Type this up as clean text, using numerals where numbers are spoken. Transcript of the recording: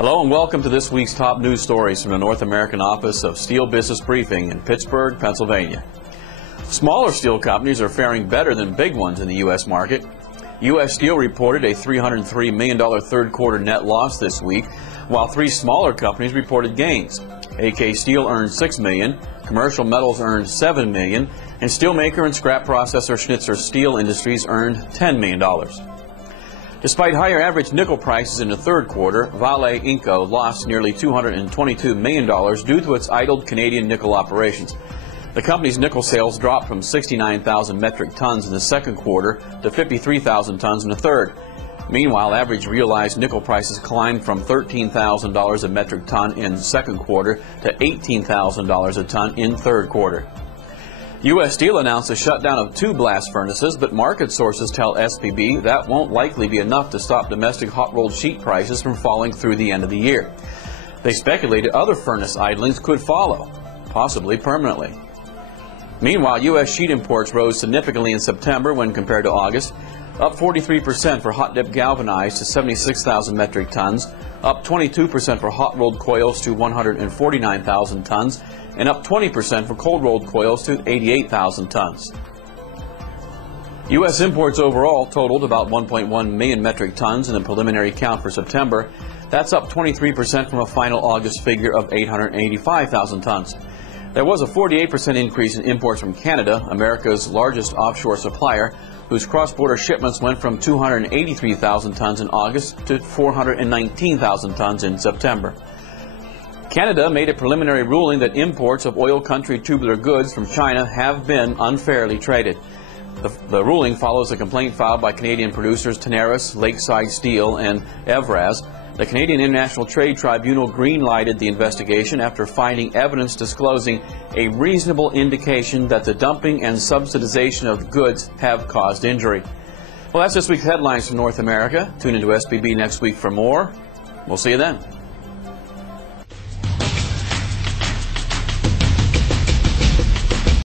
Hello and welcome to this week's top news stories from the North American office of Steel Business Briefing in Pittsburgh, Pennsylvania. Smaller steel companies are faring better than big ones in the U.S. market. U.S. Steel reported a $303 million third quarter net loss this week, while three smaller companies reported gains. AK Steel earned $6 million, Commercial Metals earned $7 million, and steelmaker and scrap processor Schnitzer Steel Industries earned $10 million. Despite higher average nickel prices in the third quarter, Vale Inco lost nearly $222 million due to its idled Canadian nickel operations. The company's nickel sales dropped from 69,000 metric tons in the second quarter to 53,000 tons in the third. Meanwhile, average realized nickel prices climbed from $13,000 a metric ton in second quarter to $18,000 a ton in third quarter. U.S. Steel announced a shutdown of two blast furnaces, but market sources tell SBB that won't likely be enough to stop domestic hot-rolled sheet prices from falling through the end of the year. They speculated other furnace idlings could follow, possibly permanently. Meanwhile, U.S. sheet imports rose significantly in September when compared to August, up 43% for hot-dip galvanized to 76,000 metric tons, up 22% for hot-rolled coils to 149,000 tons, and up 20% for cold-rolled coils to 88,000 tons. U.S. imports overall totaled about 1.1 million metric tons in the preliminary count for September. That's up 23% from a final August figure of 885,000 tons. There was a 48% increase in imports from Canada, America's largest offshore supplier, whose cross-border shipments went from 283,000 tons in August to 419,000 tons in September. Canada made a preliminary ruling that imports of oil country tubular goods from China have been unfairly traded. The ruling follows a complaint filed by Canadian producers Tenaris, Lakeside Steel, and Evraz. The Canadian International Trade Tribunal green-lighted the investigation after finding evidence disclosing a reasonable indication that the dumping and subsidization of goods have caused injury. Well, that's this week's headlines from North America. Tune into SBB next week for more. We'll see you then.